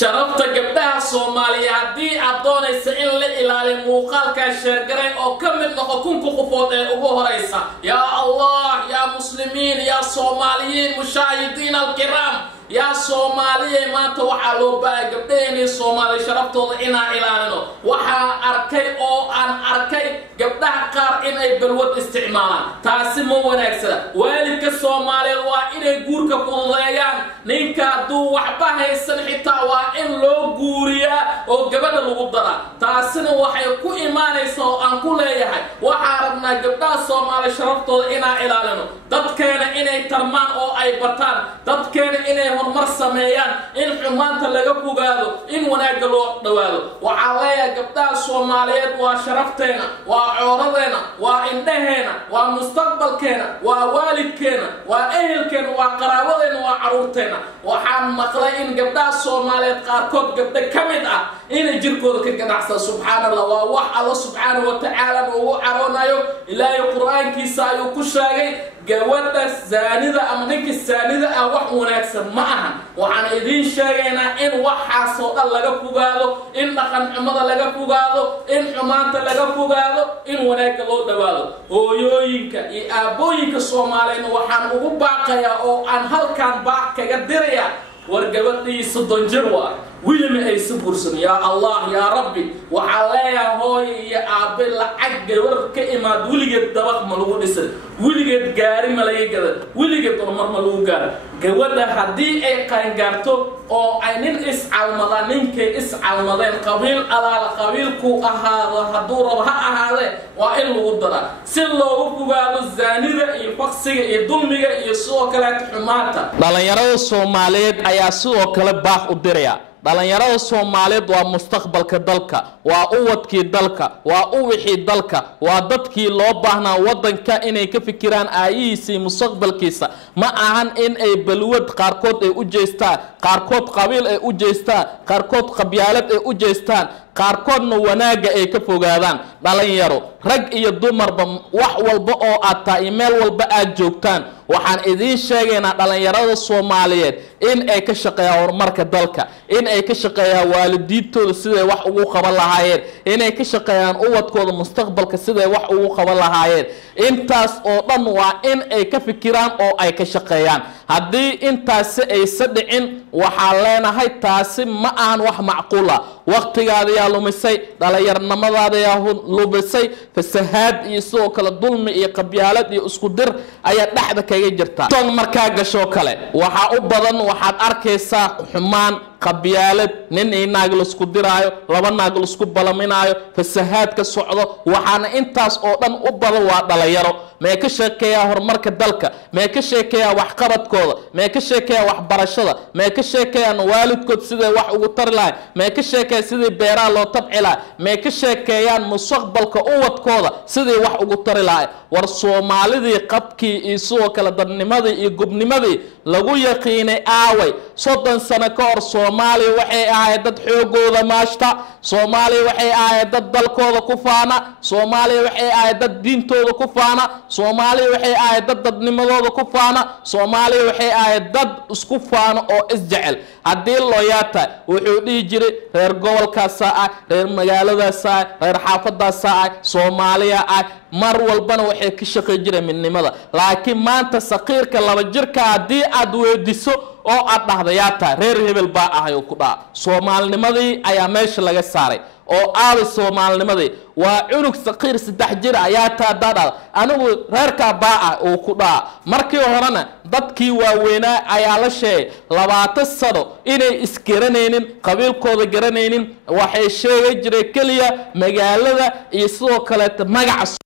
شرفت قبلها الصومالية دي أدوني سئل إلى الموقال كشرقري أو كمل نقوم كخفوت أبوه رئيسا يا الله يا مسلمين يا صوماليين مشاهدين الكرام يا صومالي ما توحلوا بقى قبليني صومالي شرفتوا إنا إلانو وحا أركي أو أن أركي قبلها قار إنا بالود استعمالا تاسمو ونكسا والك الصومالي وإنا قورك فضيان نينكا دو وحباها يسنحيتا وإن لو قوريا أو قبل الغضرة تاسنو وحي كو إيماني سو أنكو ليهي وحاربنا قبلها الصومالي شرفتوا إنا إلانو داد كان إنا ترمان أو أي بطان داد كان إنا hormar sameeyaan in xumaanta laga fogaado in wanaag loo dhawaado waxa leeyahay gabdhaha Soomaaliyeed waa sharafteena waa cooradeena waa indhaheena waa mustaqbalkeena waa waalidkeena waa ehelkeena waa qaraabadeena waa caruurteena waxaan maqlay in gabdhaha Soomaaliyeed qaarkood gabdha kamid ah in jirkooda ka ganacsan subhanallah waa wax Allah subhanahu wa ta'ala uu caroonayo ilaahay quraankiisa ayuu ku sheegay gabadha zaanida ama ninka zaanida ah wax wanaagsan ma aha waxaan idin sheegaynaa in waxaas oo dhan laga fogaado in dhaqan xumada laga fogaado in xumaanta laga fogaado in wanaagga loo dhawaado hooyooyinka iyo aabooyinka Soomaaliyeed waxaan ugu baaqayaa oo aan halkaan baaq kaga diraya war gabadhii 30 jir waa ويلم أي سبورسن يا الله يا ربي وحلايا هوي يا أبي لعج ورك إماد ولقيت دبق ملوك نسر ولقيت جاري ملاك جد ولقيت عمر ملوك جار جوده هدي أي كان جارتو أو عينين إسعى المدانين كإسعى المدان قبيل على قبيل كو هذا هدور هذا وإن الغدرة سلوا بقى الزانية يفقسي يدمج يسوع كلات حماتا. لا يرى الصوماليين أياسوا كلب باخ الدريا. dhalinyarada Soomaaliyeed waa mustaqbalka dalka waa uwadkii dalka waa uwixii dalka waa dadkii loo baahnaa wadanka inay ka fikiraan aayihiisa mustaqbalkiisa ma ahan in ay balwad qaarkood ay u jeestaan qaarkood qabiil ay u jeestaan qaarkood qabyaalad ay u jeestaan qaarkoodna wanaaga ay ka fogaadaan dhalinyaro rag iyo dumarba wax walba oo aad tahay meel walba aad joogtaan waxaan idin sheegaynaa dhalinyarada Soomaaliyeed in ay ka shaqeeyaan horumarka dalka in ay ka shaqeeyaan waalidiintooda siday wax ugu qaban lahaayeen in ay ka shaqeeyaan uwadkooda mustaqbalka siday wax ugu qaban lahaayeen intaas oo dhan waa in ay ka fikiraan oo ay ka shaqeeyaan haddii intaas ay sadicin waxa leenahay taasi ma aan wax macquul ah waqtigaada yaa lumisay dhalinyarnimadaada yaa lumisay fasahaad iyo sidoo kale dulmi iyo qabyaalad iyo isku dir ayaa dhaxda kaga jirta tan markaa gasho kale waxa u badan waxaad arkaysaa xumaan qabyaalad nin inaag la isku diraayo laba naag la isku balaminaayo fasahaad ka socdo waxaana intaas oo dhan u badan waa dhalinyaro ma ka sheekeeyaa horumarka dalka ma ka sheekeeyaa wax qabadkooda ma ka sheekeeyaa wax barashada ma ka sheekeeyaa waalidkood sida wax ugu tar lahayn ma ka sheekeeyaa sida beeraha loo tabcila ma ka sheekeeyaan mustaqbalka uwadkooda sida wax ugu tar lahayn war Soomaalidii qabkii iyo soo kala dadnimadii iyo gubnimadii lagu yaqiinay aaway 30 sano ka hor Soomaaliya waxay ahayd dad xoogooda maashta Soomaaliya waxay ahayd dad dalkooda ku faana Soomaaliya waxay ahayd dad diintooda ku faana Soomaaliya waxay ahayd dad dadnimadooda ku faana Soomaaliya waxay ahayd dad isku faana oo isjecel hadii loo yaata wuxuu dhigi jiray reer gobolkaas ah reer magaaladaas ah reer xaafadaas ah Soomaaliya ah mar walbana waxay ka shaqeey jireen midnimada laakiin maanta saqiirka laba jirka hadii aad weydiiso oo aad dhahdayata reer hebel baa ahay oo ku dhaa Soomaalnimadii ayaa meesha laga saaray oo aad Soomaalnimadii waa cunug saqiir 3 jir ayaa taa dadal anigu reerka baa ah oo ku dhaa markii horena dadkii waaweynaa ayaa la sheegay 20 sano inay isgaranaynin qabiilkooda garanaynin waxay sheegay jiray kaliya magaalada iyo sidoo kale magaca